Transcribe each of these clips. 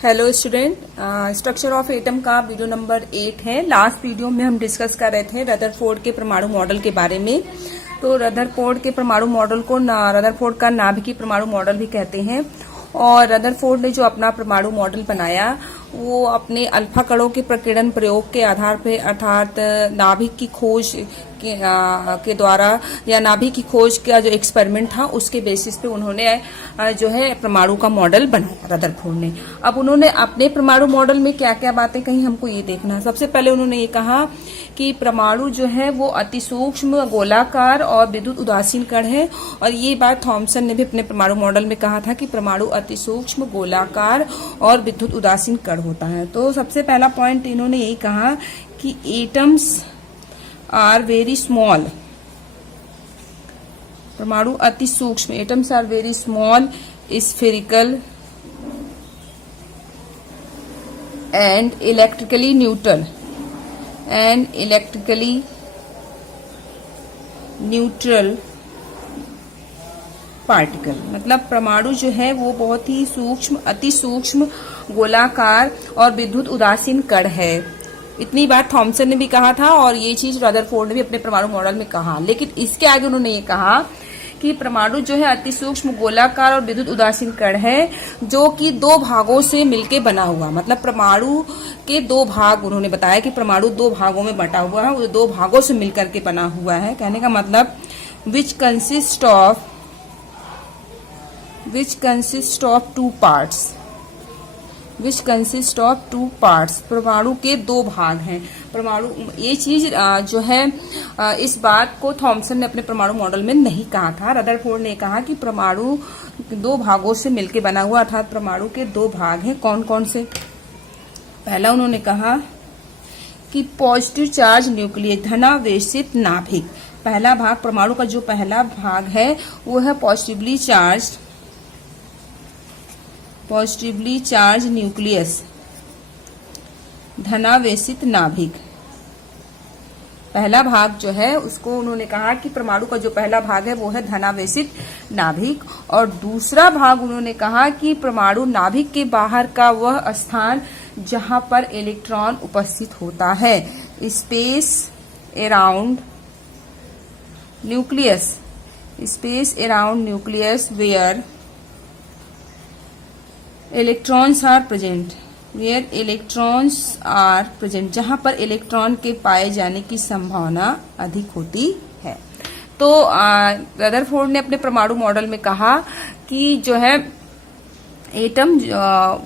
Hello student, structure of atom का video number 8 है। Last video में हम डिस्कस कर रहे थे रदरफोर्ड के परमाणु मॉडल के बारे में। तो रदरफोर्ड के परमाणु मॉडल को रदरफोर्ड का नाभिकीय परमाणु मॉडल भी कहते हैं। और रदरफोर्ड ने जो अपना परमाणु मॉडल बनाया वो अपने अल्फा कणों के प्रकीर्णन प्रयोग के आधार पर, अर्थात नाभिक की खोज के द्वारा या नाभिक की खोज का जो एक्सपेरिमेंट था उसके बेसिस पे उन्होंने जो है परमाणु का मॉडल बनाया रदरफोर्ड ने। अब उन्होंने अपने परमाणु मॉडल में क्या क्या बातें कही हमको ये देखना है। सबसे पहले उन्होंने ये कहा कि परमाणु जो है वो अति सूक्ष्म, गोलाकार और विद्युत उदासीन कण है। और ये बात थॉमसन ने भी अपने परमाणु मॉडल में कहा था कि परमाणु अति सूक्ष्म, गोलाकार और विद्युत उदासीन कण होता है। तो सबसे पहला पॉइंट इन्होंने यही कहा कि एटम्स आर वेरी स्मॉल, परमाणु अति सूक्ष्म, atoms are very small, spherical and electrically neutral particle. मतलब परमाणु जो है वो बहुत ही सूक्ष्म, अति सूक्ष्म, गोलाकार और विद्युत उदासीन कण है। इतनी बात थॉमसन ने भी कहा था और ये चीज रदरफोर्ड ने भी अपने परमाणु मॉडल में कहा। लेकिन इसके आगे उन्होंने ये कहा कि परमाणु जो है अति सूक्ष्म, गोलाकार और विद्युत उदासीन कण है जो कि दो भागों से मिलकर बना हुआ। मतलब परमाणु के दो भाग, उन्होंने बताया कि परमाणु दो भागों में बटा हुआ है, वो दो भागों से मिलकर के बना हुआ है। कहने का मतलब which consist of two parts, परमाणु के दो भाग हैं। परमाणु, ये चीज जो है इस बात को थॉमसन ने अपने परमाणु मॉडल में नहीं कहा था। रदरफोर्ड ने कहा कि परमाणु दो भागों से मिलकर बना हुआ, अर्थात परमाणु के दो भाग हैं। कौन कौन से? पहला उन्होंने कहा कि पॉजिटिव चार्ज न्यूक्लियस, धनावेशित नाभिक। पहला भाग, परमाणु का जो पहला भाग है वो है पॉजिटिवली चार्ज न्यूक्लियस, धनावेशित नाभिक। पहला भाग जो है उसको उन्होंने कहा कि परमाणु का जो पहला भाग है वो है धनावेशित नाभिक। और दूसरा भाग उन्होंने कहा कि परमाणु नाभिक के बाहर का वह स्थान जहां पर इलेक्ट्रॉन उपस्थित होता है, space around nucleus where electrons are present, जहां पर इलेक्ट्रॉन के पाए जाने की संभावना अधिक होती है। तो रदरफोर्ड ने अपने परमाणु मॉडल में कहा कि जो है एटम,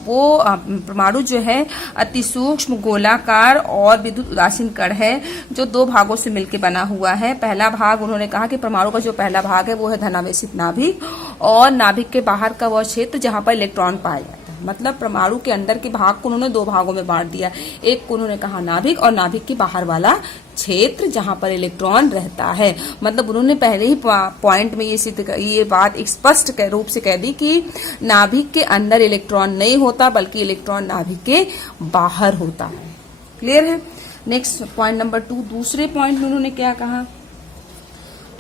वो परमाणु जो है अति सूक्ष्म, गोलाकार और विद्युत उदासीन कण है जो दो भागों से मिलकर बना हुआ है। पहला भाग उन्होंने कहा कि परमाणु का जो पहला भाग है वो है धनावेशित नाभिक, और नाभिक के बाहर का वह क्षेत्र जहां पर इलेक्ट्रॉन पाया जाता है। मतलब परमाणु के अंदर के भाग को उन्होंने दो भागों में बांट दिया। एक को उन्होंने कहा नाभिक, और नाभिक के बाहर वाला क्षेत्र जहां पर इलेक्ट्रॉन रहता है। मतलब उन्होंने पहले ही पॉइंट में ये बात स्पष्ट रूप से कह दी कि नाभिक के अंदर इलेक्ट्रॉन नहीं होता, बल्कि इलेक्ट्रॉन नाभिक के बाहर होता है। क्लियर है? नेक्स्ट पॉइंट नंबर 2, दूसरे पॉइंट में उन्होंने क्या कहा?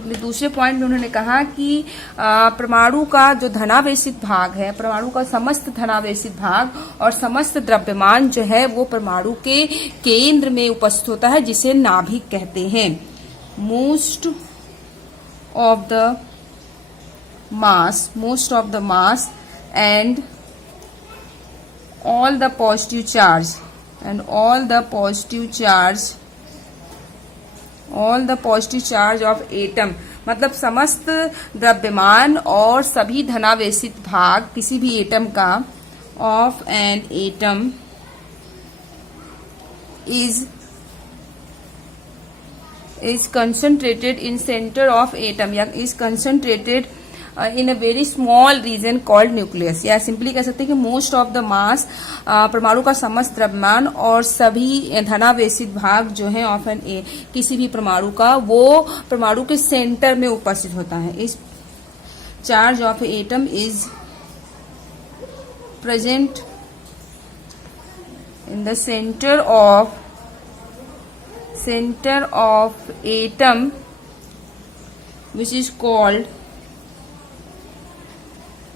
दूसरे पॉइंट में उन्होंने कहा कि परमाणु का जो धनावेशित भाग है, परमाणु का समस्त धनावेशित भाग और समस्त द्रव्यमान जो है वो परमाणु के केंद्र में उपस्थित होता है, जिसे नाभिक कहते हैं। Most of the mass and all the positive charge of atom. मतलब समस्त द्रव्यमान और सभी धनावेशित भाग किसी भी एटम का, of an atom is concentrated in centre of atom, या is concentrated in a very small region called nucleus. या सिंपली कह सकते हैं कि मोस्ट ऑफ द मास, परमाणु का समस्त द्रव्यमान और सभी धनावेशित भाग जो है ऑफ एन किसी भी परमाणु का, वो परमाणु के सेंटर में उपस्थित होता है। इस charge of atom is present in the centre of atom which is called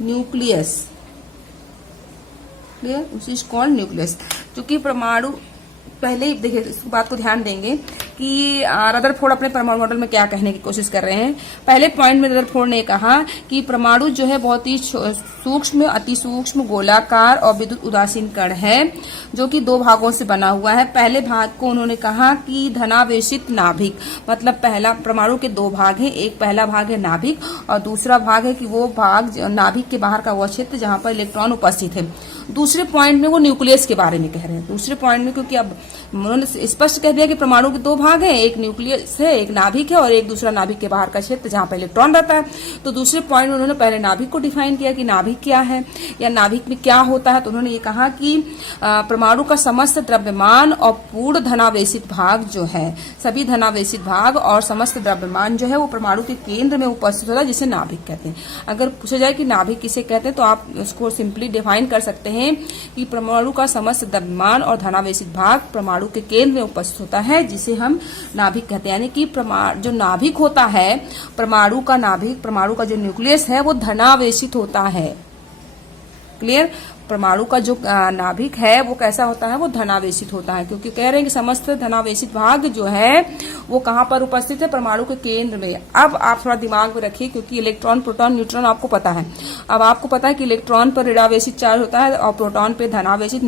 nucleus. Clear, which is called nucleus. क्योंकि परमाणु, पहले ही देखिए इस बात को ध्यान देंगे कि रदरफोर्ड अपने परमाणु मॉडल में क्या कहने की कोशिश कर रहे हैं। पहले पॉइंट में रदरफोर्ड ने कहा कि परमाणु जो है बहुत ही सूक्ष्म, अति सूक्ष्म, गोलाकार और विद्युत उदासीन कण है जो कि दो भागों से बना हुआ है। पहले भाग को उन्होंने कहा कि धनावेशित नाभिक, मतलब पहला परमाणु के दो भाग हैं, एक पहला भाग है नाभिक और दूसरा भाग है कि वो भाग नाभिक के बाहर का वो क्षेत्र जहां पर इलेक्ट्रॉन उपस्थित है। दूसरे पॉइंट में वो न्यूक्लियस के बारे में कह रहे हैं। दूसरे पॉइंट में क्योंकि अब उन्होंने स्पष्ट कह दिया कि परमाणु के दो भाग हैं, एक न्यूक्लियस है, एक नाभिक है और एक दूसरा नाभिक के बाहर का क्षेत्र जहां पर इलेक्ट्रॉन रहता है। तो दूसरे पॉइंट में उन्होंने पहले नाभिक को डिफाइन किया कि नाभिक क्या है या नाभिक में क्या होता है। तो उन्होंने ये कहा कि परमाणु का समस्त द्रव्यमान और पूर्ण धनावेशित भाग जो है, सभी धनावेशित भाग और समस्त द्रव्यमान जो है वो परमाणु के केंद्र में उपस्थित होता है, जिसे नाभिक कहते हैं। अगर पूछा जाए कि नाभिक किसे कहते हैं तो आप उसको सिंपली डिफाइन कर सकते हैं कि परमाणु का समस्त द्रव्यमान और धनावेशित भाग परमाणु के केंद्र में उपस्थित होता है, जिसे हम नाभिक कहते हैं। यानी कि जो नाभिक होता है, परमाणु का नाभिक, परमाणु का जो न्यूक्लियस है वो धनावेशित होता है। क्लियर, परमाणु का जो नाभिक है वो कैसा होता है, वो धनावेशित होता है, क्योंकि कह रहे हैं कि समस्त धनावेशित भाग जो है वो कहां पर उपस्थित है, परमाणु के केंद्र में। अब आप थोड़ा दिमाग में रखिए, क्योंकि इलेक्ट्रॉन, प्रोटॉन, न्यूट्रॉन आपको पता है। अब आपको पता है कि इलेक्ट्रॉन पर ऋणावेशित चार्ज होता है और प्रोटॉन पे धनावेशित,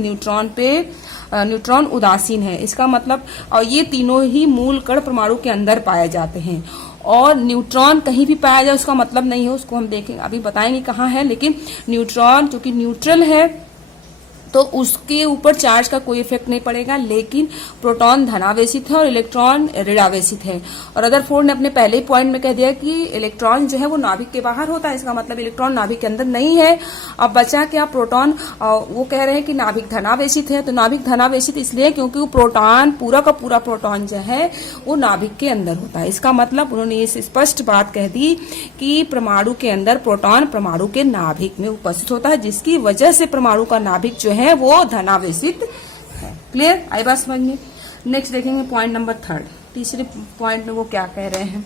न्यूट्रॉन उदासीन है। इसका मतलब, और ये तीनों ही मूल कण परमाणु के अंदर पाए जाते हैं। और न्यूट्रॉन कहीं भी पाया जाए उसका मतलब नहीं है, उसको हम देखेंगे, अभी बताएंगे कहाँ है। लेकिन न्यूट्रॉन क्योंकि न्यूट्रल है तो उसके ऊपर चार्ज का कोई इफेक्ट नहीं पड़ेगा, लेकिन प्रोटॉन धनावेशित है और इलेक्ट्रॉन ऋणावेशित है। और रदरफोर्ड ने अपने पहले ही पॉइंट में कह दिया कि इलेक्ट्रॉन जो है वो नाभिक के बाहर होता है, इसका मतलब इलेक्ट्रॉन नाभिक के अंदर नहीं है। अब बचा क्या, प्रोटॉन। वो कह रहे हैं कि नाभिक धनावेशित है, तो नाभिक धनावेशित इसलिए क्योंकि वो प्रोटॉन, पूरा का पूरा प्रोटॉन जो है वो नाभिक के अंदर होता है। इसका मतलब उन्होंने ये स्पष्ट बात कह दी कि परमाणु के अंदर प्रोटॉन परमाणु के नाभिक में उपस्थित होता है, जिसकी वजह से परमाणु का नाभिक जो है वो धनावेशित है। क्लियर, आई बात समझ में। नेक्स्ट देखेंगे पॉइंट नंबर 3, तीसरे पॉइंट में वो क्या कह रहे हैं,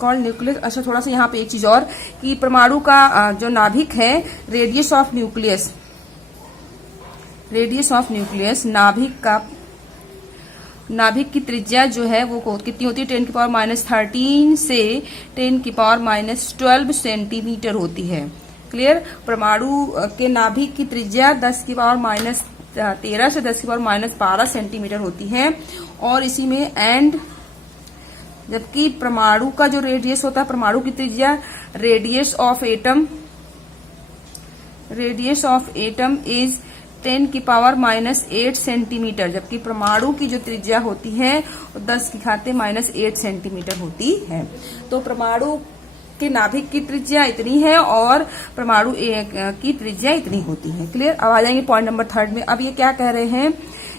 कॉल्ड न्यूक्लियस। अच्छा, थोड़ा सा यहाँ पे एक चीज और कि परमाणु का जो नाभिक है, रेडियस ऑफ न्यूक्लियस, नाभिक की त्रिज्या जो है वो कितनी होती है, 10⁻13 से 10⁻12 सेंटीमीटर होती है। क्लियर, परमाणु के नाभिक की त्रिज्या 10⁻13 से 10⁻12 सेंटीमीटर होती है। और इसी में एंड, जबकि परमाणु का जो रेडियस होता है, परमाणु की त्रिज्या, radius of atom is 10⁻8 centimetre, जबकि परमाणु की जो त्रिज्या होती है वो 10⁻8 सेंटीमीटर होती है। तो परमाणु के नाभिक की त्रिज्या इतनी है और परमाणु की त्रिज्या इतनी होती है। क्लियर, अब आ जाएंगे पॉइंट नंबर 3 में। अब ये क्या कह रहे हैं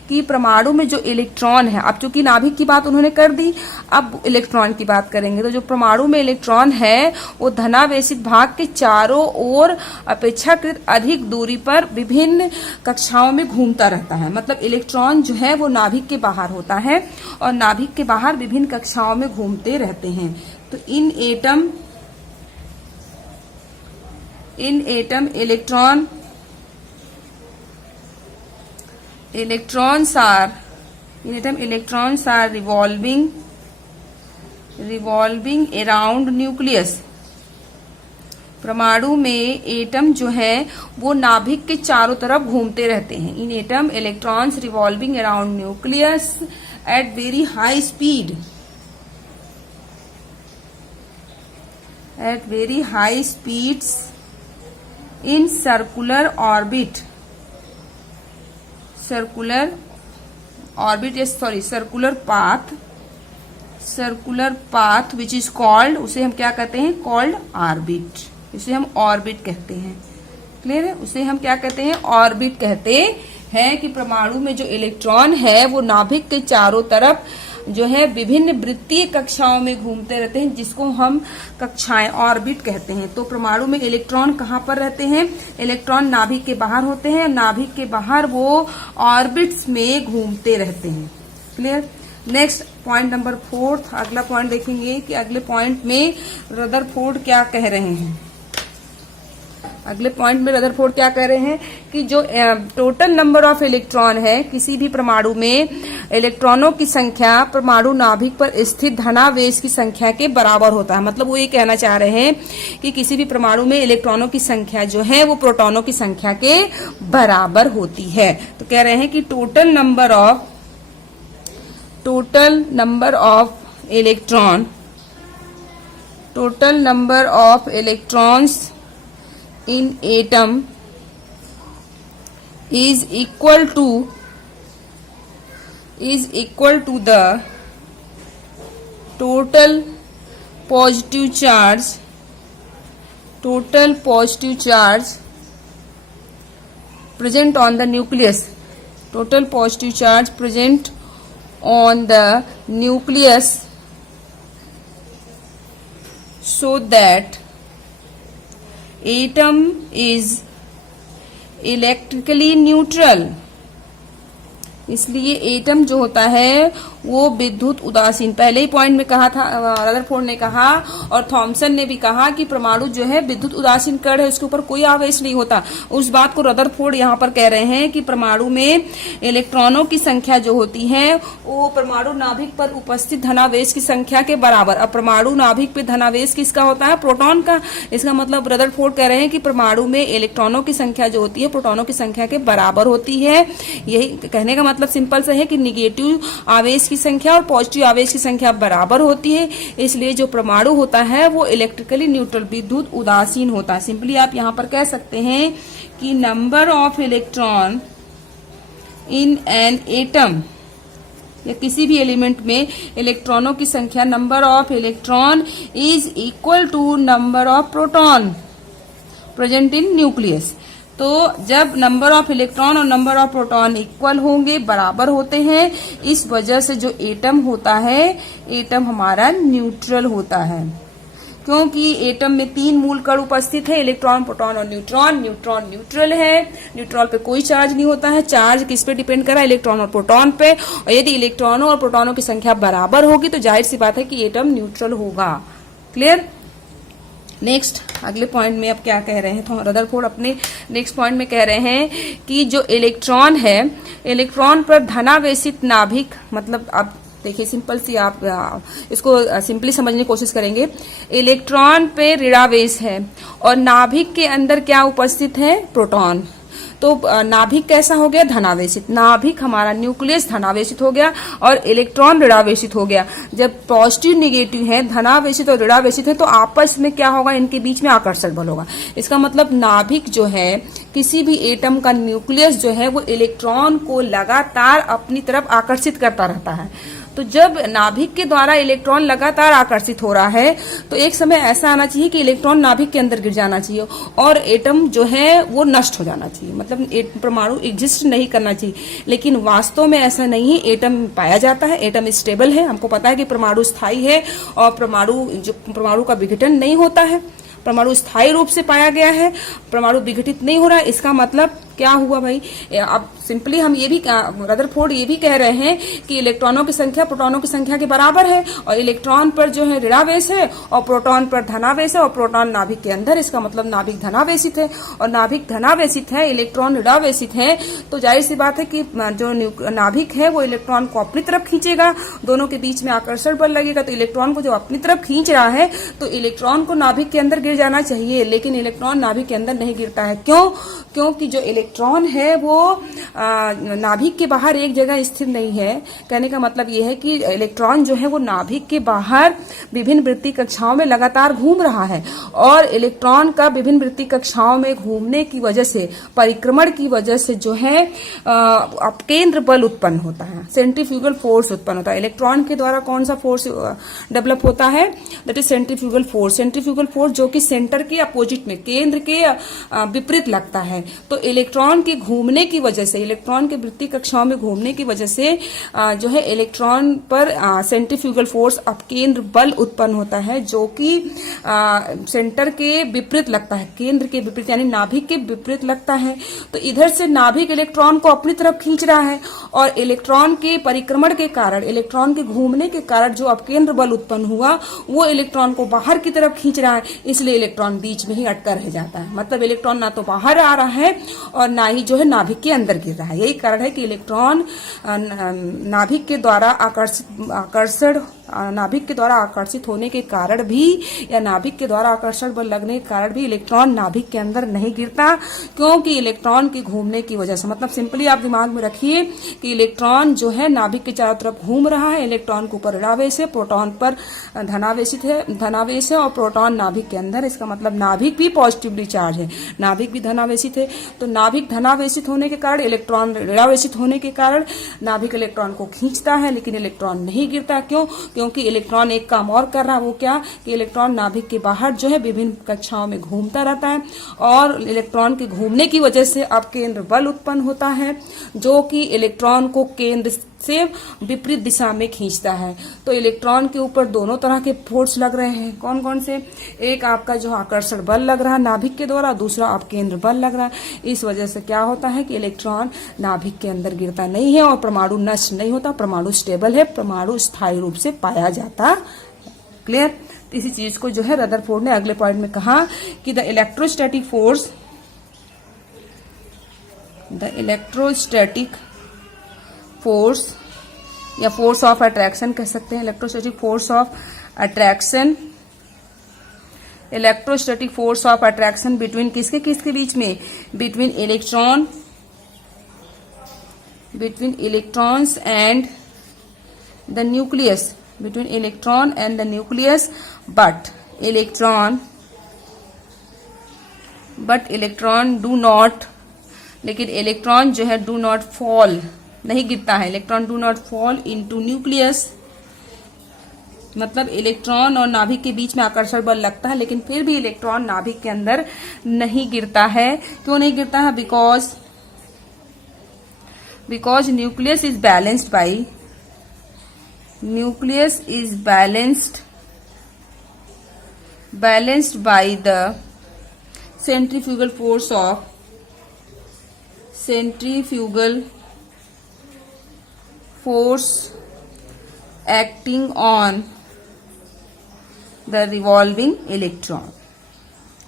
कि परमाणु में जो इलेक्ट्रॉन है, अब चूंकि नाभिक की बात उन्होंने कर दी, अब इलेक्ट्रॉन की बात करेंगे। तो जो परमाणु में इलेक्ट्रॉन है वो धनावेशित भाग के चारों ओर अपेक्षाकृत अधिक दूरी पर विभिन्न कक्षाओं में घूमता रहता है। मतलब इलेक्ट्रॉन जो है वो नाभिक के बाहर होता है और नाभिक के बाहर विभिन्न कक्षाओं में घूमते रहते हैं। तो इन atom electrons are revolving around nucleus। परमाणु में एटम जो है वो नाभिक के चारों तरफ घूमते रहते हैं। In atom electrons revolving around nucleus at very high speeds in circular path which is called, उसे हम क्या कहते हैं, called orbit, इसे हम ऑर्बिट कहते हैं। क्लियर है, उसे हम क्या कहते हैं, ऑर्बिट कहते हैं। कि परमाणु में जो इलेक्ट्रॉन है वो नाभिक के चारों तरफ जो है विभिन्न वृत्तीय कक्षाओं में घूमते रहते हैं, जिसको हम कक्षाएं, ऑर्बिट कहते हैं। तो परमाणु में इलेक्ट्रॉन कहाँ पर रहते हैं, इलेक्ट्रॉन नाभिक के बाहर होते हैं, नाभिक के बाहर वो ऑर्बिट्स में घूमते रहते हैं। क्लियर, नेक्स्ट पॉइंट नंबर 4, अगला पॉइंट देखेंगे कि अगले पॉइंट में रदरफोर्ड क्या कह रहे हैं। अगले पॉइंट में रदरफोर्ड क्या कह रहे हैं कि जो टोटल नंबर ऑफ इलेक्ट्रॉन है किसी भी परमाणु में, इलेक्ट्रॉनों की संख्या परमाणु नाभिक पर स्थित धनावेश की संख्या के बराबर होता है। मतलब वो ये कहना चाह रहे हैं कि किसी भी परमाणु में इलेक्ट्रॉनों की संख्या जो है वो प्रोटॉनों की संख्या के बराबर होती है। तो कह रहे हैं कि total number of electrons in atom is equal to the total positive charge present on the nucleus. Total positive charge present on the nucleus, so that atom is electrically neutral. इसलिए एटम जो होता है वो विद्युत उदासीन, पहले ही point में कहा था, रदरफोर्ड ने कहा और थॉमसन ने भी कहा कि परमाणु जो है विद्युत उदासीन कण है, उसके ऊपर कोई आवेश नहीं होता। उस बात को रदरफोर्ड यहाँ पर कह रहे हैं कि परमाणु में इलेक्ट्रॉनों की संख्या जो होती है वो परमाणु नाभिक पर उपस्थित धनावेश की संख्या के बराबर। अब परमाणु नाभिक पे धनावेश किसका होता है? प्रोटॉन का। इसका मतलब रदरफोर्ड कह रहे हैं कि परमाणु में इलेक्ट्रॉनों की संख्या जो होती है प्रोटॉनों की संख्या के बराबर होती है। यही कहने का मतलब सिंपल से है कि निगेटिव आवेश की संख्या और पॉजिटिव आवेश की संख्या बराबर होती है। इसलिए जो परमाणु होता है वो इलेक्ट्रिकली न्यूट्रल, विद्युत उदासीन होता है। सिंपली आप यहां पर कह सकते हैं कि number of electron in an atom, या किसी भी एलिमेंट में इलेक्ट्रॉनों की संख्या, number of electron is equal to number of proton present in nucleus. तो जब नंबर ऑफ इलेक्ट्रॉन और नंबर ऑफ प्रोटॉन इक्वल होंगे, बराबर होते हैं, इस वजह से जो एटम होता है, एटम हमारा न्यूट्रल होता है। क्योंकि एटम में 3 मूल कण उपस्थित है, इलेक्ट्रॉन, प्रोटॉन और न्यूट्रॉन। न्यूट्रॉन न्यूट्रल है, न्यूट्रॉन पे कोई चार्ज नहीं होता है। चार्ज किस पे डिपेंड कर रहा है? इलेक्ट्रॉन और प्रोटॉन पे। और यदि इलेक्ट्रॉनों और प्रोटॉनों की संख्या बराबर होगी तो जाहिर सी बात है कि एटम न्यूट्रल होगा। क्लियर? नेक्स्ट अगले पॉइंट में अब क्या कह रहे हैं, तो रदरफोर्ड अपने नेक्स्ट पॉइंट में कह रहे हैं कि जो इलेक्ट्रॉन है, इलेक्ट्रॉन पर धनावेशित नाभिक, मतलब अब देखिए सिंपल सी आप इसको सिंपली समझने की कोशिश करेंगे। इलेक्ट्रॉन पे ऋणावेश है और नाभिक के अंदर क्या उपस्थित है? प्रोटॉन। तो नाभिक कैसा हो गया? धनावेशित। नाभिक हमारा न्यूक्लियस धनावेशित हो गया और इलेक्ट्रॉन ऋणावेशित हो गया। जब पॉजिटिव निगेटिव है, धनावेशित और ऋणावेशित है, तो आपस में क्या होगा? इनके बीच में आकर्षण बल होगा। इसका मतलब नाभिक जो है, किसी भी एटम का न्यूक्लियस जो है वो इलेक्ट्रॉन को लगातार अपनी तरफ आकर्षित करता रहता है। तो जब नाभिक के द्वारा इलेक्ट्रॉन लगातार आकर्षित हो रहा है तो एक समय ऐसा आना चाहिए कि इलेक्ट्रॉन नाभिक के अंदर गिर जाना चाहिए और एटम जो है वो नष्ट हो जाना चाहिए, मतलब परमाणु एग्जिस्ट नहीं करना चाहिए। लेकिन वास्तव में ऐसा नहीं है। एटम पाया जाता है, एटम स्टेबल है। हमको पता है कि परमाणु स्थायी है और परमाणु का विघटन नहीं होता है। परमाणु स्थायी रूप से पाया गया है, परमाणु विघटित नहीं हो रहा है। इसका मतलब क्या हुआ भाई? अब सिंपली हम ये भी, रदरफोर्ड ये भी कह रहे हैं कि इलेक्ट्रॉनों की संख्या प्रोटॉनों की संख्या के बराबर है और इलेक्ट्रॉन पर जो है ऋणावेश है और प्रोटॉन पर धनावेश है और प्रोटॉन नाभिक के अंदर। इसका मतलब नाभिक धनावेशित है और नाभिक धनावेशित है, इलेक्ट्रॉन ऋणावेशित है। तो जाहिर सी बात है कि जो नाभिक है वो इलेक्ट्रॉन को अपनी तरफ खींचेगा, दोनों के बीच में आकर्षण बल लगेगा। तो इलेक्ट्रॉन को जो अपनी तरफ खींच रहा है तो इलेक्ट्रॉन को नाभिक के अंदर गिर जाना चाहिए, लेकिन इलेक्ट्रॉन नाभिक के अंदर नहीं गिरता है। क्यों? क्योंकि जो इलेक्ट्रॉन है वो नाभिक के बाहर एक जगह स्थिर नहीं है। कहने का मतलब ये है कि इलेक्ट्रॉन जो है वो नाभिक के बाहर विभिन्न वृत्तीय कक्षाओं में लगातार घूम रहा है और इलेक्ट्रॉन का विभिन्न वृत्तीय कक्षाओं में घूमने की वजह से, परिक्रमण की वजह से जो है अपकेंद्र बल उत्पन्न होता है, सेंट्रीफ्यूगल फोर्स उत्पन्न होता है। इलेक्ट्रॉन के द्वारा कौन सा फोर्स डेवलप होता है? That is centrifugal force. Centrifugal force जो कि सेंटर के अपोजिट में, केंद्र के विपरीत लगता है। तो इलेक्ट्रॉन इलेक्ट्रॉन के घूमने की वजह से, इलेक्ट्रॉन के वृत्तीय कक्षाओं में घूमने की वजह से जो है इलेक्ट्रॉन पर सेंट्रीफ्यूगल फोर्स अपकेंद्र बल उत्पन्न होता है, जो कि सेंटर के विपरीत लगता है, केंद्र के विपरीत यानी नाभिक के विपरीत लगता है। तो इधर से नाभिक इलेक्ट्रॉन को अपनी तरफ खींच रहा है और इलेक्ट्रॉन के परिक्रमण के कारण, इलेक्ट्रॉन के घूमने के कारण जो अपकेंद्र बल उत्पन्न हुआ वो इलेक्ट्रॉन को बाहर की तरफ खींच रहा है, इसलिए इलेक्ट्रॉन बीच में ही अटका रह जाता है। मतलब इलेक्ट्रॉन ना तो बाहर आ रहा है और ना ही जो है नाभिक के अंदर गिर रहा है। यही कारण है कि इलेक्ट्रॉन नाभिक के द्वारा आकर्षित होने के कारण भी या नाभिक के द्वारा आकर्षण बल लगने के कारण भी इलेक्ट्रॉन नाभिक के अंदर नहीं गिरता, क्योंकि इलेक्ट्रॉन के घूमने की वजह से, मतलब सिंपली आप दिमाग में रखिए कि इलेक्ट्रॉन जो है नाभिक के चारों तरफ घूम रहा है, इलेक्ट्रॉन के ऊपर ऋणावेश है, प्रोटॉन पर धनावेश है और प्रोटॉन नाभिक के अंदर। इसका मतलब नाभिक भी पॉजिटिवली चार्ज है, नाभिक भी धनावेशित है। तो नाभिक धनावेशित होने के कारण, इलेक्ट्रॉन ऋणावेशित होने के कारण नाभिक इलेक्ट्रॉन को खींचता है, लेकिन इलेक्ट्रॉन नहीं गिरता। क्यों? क्योंकि इलेक्ट्रॉन एक काम और कर रहा है। वो क्या कि इलेक्ट्रॉन नाभिक के बाहर जो है विभिन्न कक्षाओं में घूमता रहता है और इलेक्ट्रॉन के घूमने की वजह से अपकेंद्र बल उत्पन्न होता है, जो कि इलेक्ट्रॉन को केंद्र से विपरीत दिशा में खींचता है। तो इलेक्ट्रॉन के ऊपर दोनों तरह के फोर्स लग रहे हैं। कौन कौन से? एक आपका जो आकर्षण बल लग रहा है नाभिक के द्वारा, दूसरा अपकेंद्र बल लग रहा है। इस वजह से क्या होता है कि इलेक्ट्रॉन नाभिक के अंदर गिरता नहीं है और परमाणु नष्ट नहीं होता, परमाणु स्टेबल है, परमाणु स्थायी रूप से पाया जाता है। क्लियर? इसी चीज को जो है रदरफोर्ड ने अगले पॉइंट में कहा कि द इलेक्ट्रोस्टैटिक फोर्स या फोर्स ऑफ अट्रैक्शन कह सकते हैं, electrostatic force of attraction between किसके बीच में? Between electrons and the nucleus, between electron and the nucleus, but electron do not, लेकिन इलेक्ट्रॉन जो है do not fall, नहीं गिरता है। Electron do not fall into nucleus, मतलब इलेक्ट्रॉन और नाभिक के बीच में आकर्षण बल लगता है, लेकिन फिर भी इलेक्ट्रॉन नाभिक के अंदर नहीं गिरता है। क्यों नहीं गिरता है? because nucleus is balanced by the centrifugal force acting on the revolving electron।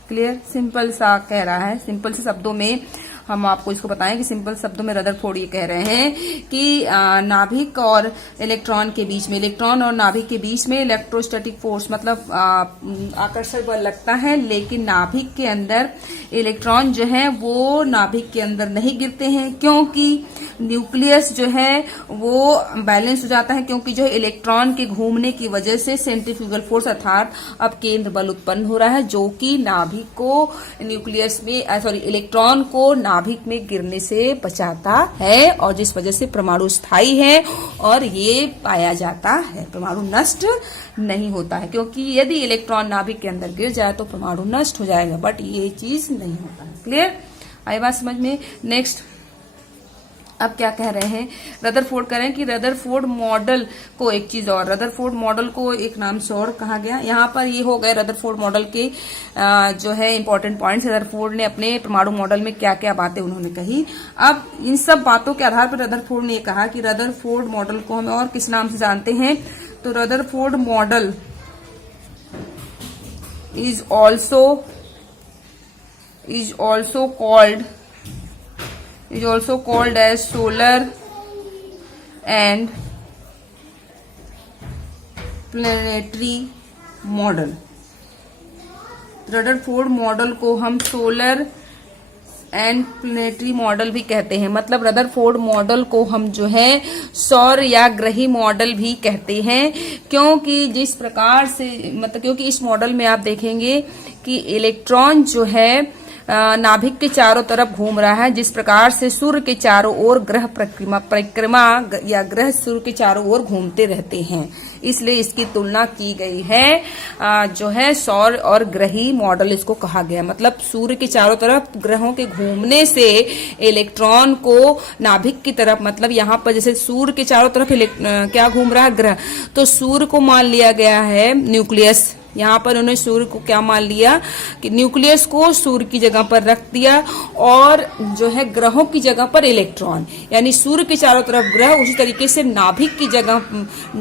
Clear? Simple सा कह रहा है, सिंपल से शब्दों में हम आपको इसको बताएं कि सिंपल शब्दों में रदरफोर्ड ये कह रहे हैं कि नाभिक और इलेक्ट्रॉन के बीच में, इलेक्ट्रॉन और नाभिक के बीच में इलेक्ट्रोस्टैटिक फोर्स मतलब आकर्षण बल लगता है, लेकिन नाभिक के अंदर इलेक्ट्रॉन जो है वो नाभिक के अंदर नहीं गिरते हैं, क्योंकि न्यूक्लियस जो है वो बैलेंस हो जाता है, क्योंकि जो इलेक्ट्रॉन के घूमने की वजह से सेंट्रीफ्यूगल फोर्स अर्थात अब केंद्र बल उत्पन्न हो रहा है, जो कि नाभिक को इलेक्ट्रॉन को नाभिक में गिरने से बचाता है और जिस वजह से परमाणु स्थायी है और ये पाया जाता है, परमाणु नष्ट नहीं होता है। क्योंकि यदि इलेक्ट्रॉन नाभिक के अंदर गिर जाए तो परमाणु नष्ट हो जाएगा, बट ये चीज नहीं होता है। क्लियर? आई बात समझ में? नेक्स्ट अब क्या कह रहे हैं? रदरफोर्ड कह रहे हैं कि रदरफोर्ड मॉडल को एक चीज और, रदरफोर्ड मॉडल को एक नाम से और कहा गया। यहाँ पर ये हो गए रदरफोर्ड मॉडल के जो है इंपॉर्टेंट पॉइंट्स। रदरफोर्ड ने अपने परमाणु मॉडल में क्या क्या बातें उन्होंने कही। अब इन सब बातों के आधार पर रदरफोर्ड ने कहा कि रदरफोर्ड मॉडल को हम और किस नाम से जानते हैं? तो Rutherford model is also called as solar and planetary model। Rutherford model को हम सोलर एंड प्लेनेटरी मॉडल भी कहते हैं। मतलब रदरफोर्ड मॉडल को हम जो है सौर या ग्रही मॉडल भी कहते हैं, क्योंकि जिस प्रकार से क्योंकि इस मॉडल में आप देखेंगे कि इलेक्ट्रॉन जो है नाभिक के चारों तरफ घूम रहा है, जिस प्रकार से सूर्य के चारों ओर ग्रह परिक्रमा या ग्रह सूर्य के चारों ओर घूमते रहते हैं, इसलिए इसकी तुलना की गई है जो है सौर और ग्रही मॉडल इसको कहा गया। मतलब सूर्य के चारों तरफ ग्रहों के घूमने से इलेक्ट्रॉन को नाभिक की तरफ, मतलब यहाँ पर जैसे सूर्य के चारों तरफ क्या घूम रहा है, ग्रह, तो सूर्य को मान लिया गया है न्यूक्लियस। यहाँ पर उन्होंने सूर्य को क्या मान लिया कि न्यूक्लियस को सूर्य की जगह पर रख दिया और जो है ग्रहों की जगह पर इलेक्ट्रॉन, यानी सूर्य के चारों तरफ ग्रह, उसी तरीके से नाभिक की जगह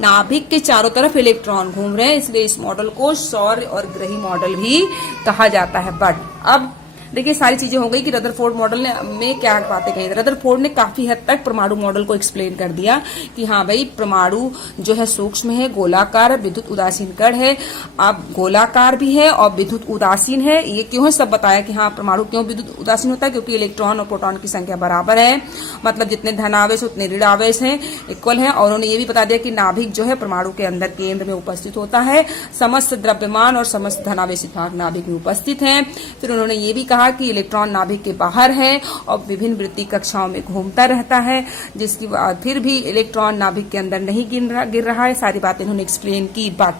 नाभिक के चारों तरफ इलेक्ट्रॉन घूम रहे हैं, इसलिए इस मॉडल को सौर और ग्रही मॉडल भी कहा जाता है। बट अब देखिए सारी चीजें हो गई कि रदरफोर्ड मॉडल में क्या बातें कही। रदरफोर्ड ने काफी हद तक परमाणु मॉडल को एक्सप्लेन कर दिया कि हाँ भाई परमाणु जो है सूक्ष्म है, गोलाकार, विद्युत उदासीन कण है। अब गोलाकार भी है और विद्युत उदासीन है। ये क्यों है सब बताया कि हाँ परमाणु क्यों विद्युत उदासीन होता है, क्योंकि इलेक्ट्रॉन और प्रोटॉन की संख्या बराबर है, मतलब जितने धनावेश उतने ऋण आवेश हैं, इक्वल है। और उन्होंने ये भी बता दिया कि नाभिक जो है परमाणु के अंदर केंद्र में उपस्थित होता है, समस्त द्रव्यमान और समस्त धनावेशित भाग नाभिक में उपस्थित हैं। फिर उन्होंने ये भी कहा कि इलेक्ट्रॉन नाभिक के बाहर है और विभिन्न वृत्तीय कक्षाओं में घूमता रहता है, जिसकी फिर भी इलेक्ट्रॉन नाभिक के अंदर नहीं गिर रहा है। सारी बातें इन्होंने एक्सप्लेन की। बट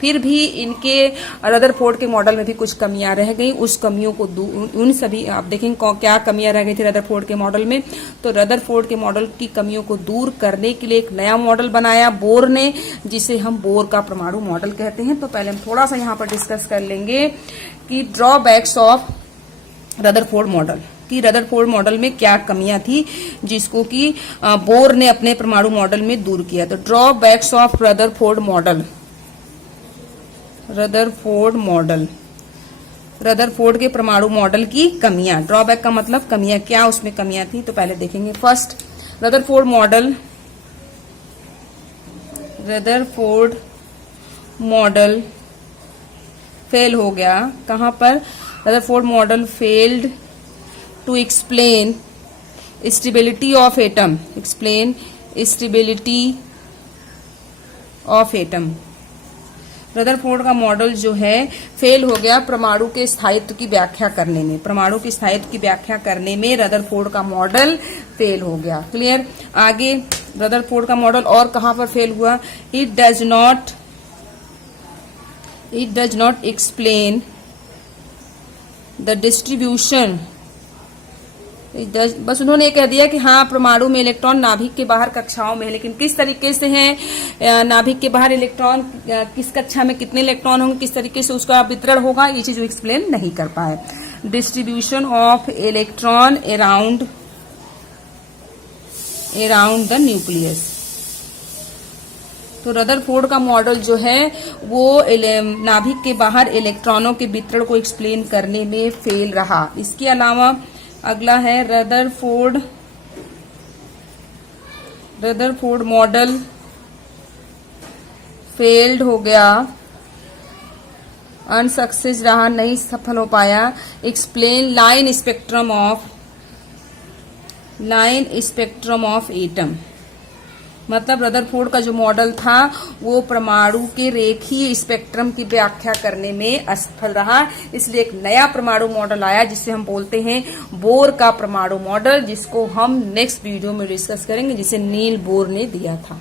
फिर भी इनके रदरफोर्ड के मॉडल में भी कुछ कमियां रह गई। उस कमियों को उन सभी आप देखेंगे क्या कमियां रह गई थी रदरफोर्ड के मॉडल में। तो रदरफोर्ड के मॉडल की कमियों को दूर करने के लिए एक नया मॉडल बनाया बोर ने, जिसे हम बोर का परमाणु मॉडल कहते हैं। तो पहले हम थोड़ा सा यहाँ पर डिस्कस कर लेंगे कि ड्रॉबैक्स ऑफ रदरफोर्ड मॉडल, कि रदरफोर्ड मॉडल में क्या कमियां थी जिसको कि बोर ने अपने परमाणु मॉडल में दूर किया। तो drawbacks of Rutherford model, Rutherford के परमाणु मॉडल की कमियां। ड्रॉबैक का मतलब कमियां, क्या उसमें कमियां थी तो पहले देखेंगे। फर्स्ट, रदरफोर्ड मॉडल फेल हो गया। कहां पर? Rutherford model failed to explain stability of atom, Rutherford का मॉडल जो है फेल हो गया परमाणु के स्थायित्व की व्याख्या करने में। परमाणु के स्थायित्व की व्याख्या करने में रदरफोर्ड का मॉडल फेल हो गया। क्लियर? आगे रदरफोर्ड का मॉडल और कहां पर फेल हुआ? It does not explain the distribution. बस उन्होंने कह दिया कि हाँ परमाणु में इलेक्ट्रॉन नाभिक के बाहर कक्षाओं में है, लेकिन किस तरीके से है नाभिक के बाहर इलेक्ट्रॉन, किस कक्षा में कितने इलेक्ट्रॉन होंगे, किस तरीके से उसका वितरण होगा, ये चीज एक्सप्लेन नहीं कर पाए। Distribution of electron around the nucleus. तो रदरफोर्ड का मॉडल जो है वो नाभिक के बाहर इलेक्ट्रॉनों के वितरण को एक्सप्लेन करने में फेल रहा। इसके अलावा अगला है रदरफोर्ड मॉडल फेल्ड हो गया, अनसक्सेस रहा, नहीं सफल हो पाया। Explain line spectrum of atom. मतलब रदरफोर्ड का जो मॉडल था वो परमाणु के रेखीय स्पेक्ट्रम की व्याख्या करने में असफल रहा, इसलिए एक नया परमाणु मॉडल आया जिसे हम बोलते हैं बोर का परमाणु मॉडल, जिसको हम नेक्स्ट वीडियो में डिस्कस करेंगे, जिसे नील बोर ने दिया था।